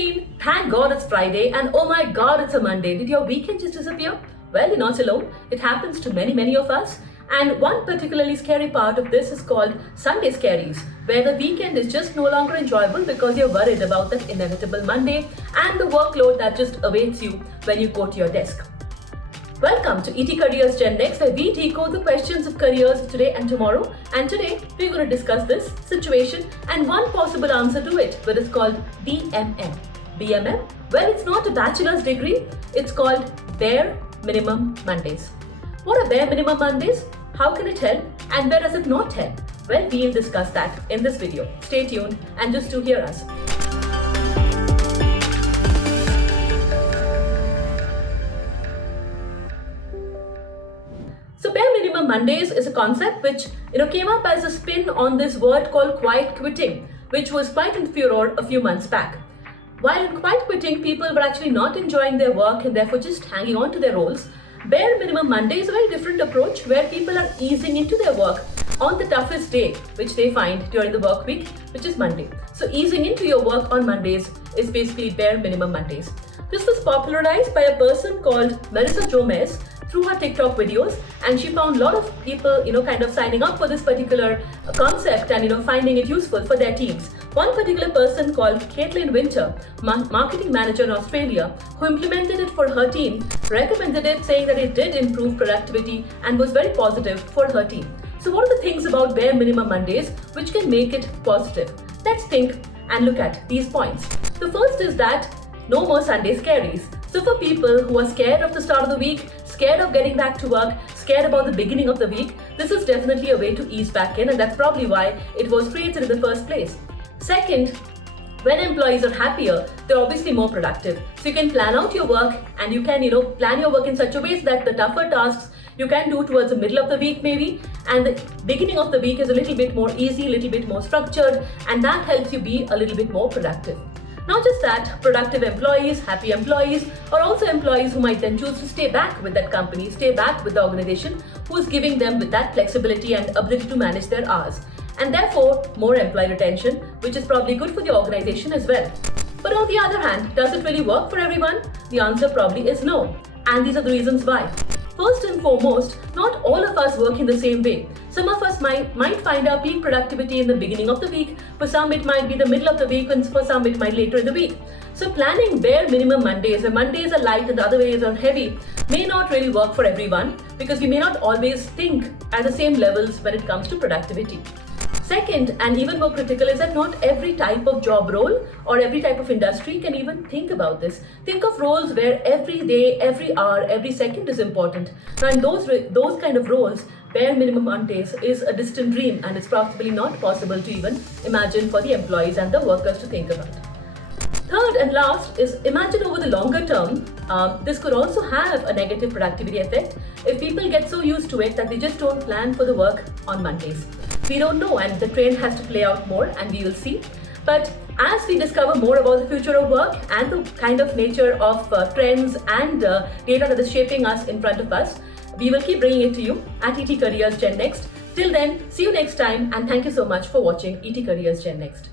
mean, thank God it's Friday and oh my God it's a Monday. Did your weekend just disappear? Well, you're not alone. It happens to many of us. And one particularly scary part of this is called Sunday scaries, where the weekend is just no longer enjoyable because you're worried about that inevitable Monday and the workload that just awaits you when you go to your desk. Welcome to ET Careers GenNext, where we decode the questions of careers today and tomorrow. And today we're going to discuss this situation and one possible answer to it, but it's called BMM. BMM? Well, it's not a bachelor's degree. It's called Bare Minimum Mondays. What are Bare Minimum Mondays? How can it help? And where does it not help? Well, we'll discuss that in this video. Stay tuned and just to hear us. So Bare Minimum Mondays is a concept which came up as a spin on this word called quiet quitting, which was quite in furor a few months back. While in quiet quitting, people were actually not enjoying their work and therefore just hanging on to their roles. Bare Minimum Monday is a very different approach where people are easing into their work on the toughest day which they find during the work week, which is Monday. So easing into your work on Mondays is basically Bare Minimum Mondays. This was popularized by a person called Marissa Gomez through her TikTok videos, and she found a lot of people, kind of signing up for this particular concept and, finding it useful for their teams. One particular person called Caitlin Winter, marketing manager in Australia, who implemented it for her team, recommended it, saying that it did improve productivity and was very positive for her team. So what are the things about Bare Minimum Mondays which can make it positive? Let's think and look at these points. The first is that no more Sunday scaries. So for people who are scared of the start of the week, scared of getting back to work, scared about the beginning of the week, this is definitely a way to ease back in, and that's probably why it was created in the first place. Second, when employees are happier, they're obviously more productive. So you can plan out your work and you can, plan your work in such a way so that the tougher tasks you can do towards the middle of the week maybe, and the beginning of the week is a little bit more easy, a little bit more structured, and that helps you be a little bit more productive. Not just that, productive employees, happy employees, are also employees who might then choose to stay back with that company, stay back with the organization who is giving them with that flexibility and ability to manage their hours. And therefore, more employee retention, which is probably good for the organization as well. But on the other hand, does it really work for everyone? The answer probably is no. And these are the reasons why. First and foremost, not all of us work in the same way. Some of us might find our peak productivity in the beginning of the week. For some, it might be the middle of the week, and for some, it might later in the week. So planning Bare Minimum Mondays, where Mondays are light and the other days are heavy, may not really work for everyone because we may not always think at the same levels when it comes to productivity. Second, and even more critical, is that not every type of job role or every type of industry can even think about this. Think of roles where every day, every hour, every second is important. Now in those kind of roles, Bare Minimum Mondays is a distant dream, and it's possibly not possible to even imagine for the employees and the workers to think about. Third and last is, imagine over the longer term, this could also have a negative productivity effect if people get so used to it that they just don't plan for the work on Mondays. We don't know, and the trend has to play out more, and we will see. But as we discover more about the future of work and the kind of nature of trends and data that is shaping us in front of us, we will keep bringing it to you at ET Careers GenNext. Till then, see you next time, and thank you so much for watching ET Careers GenNext.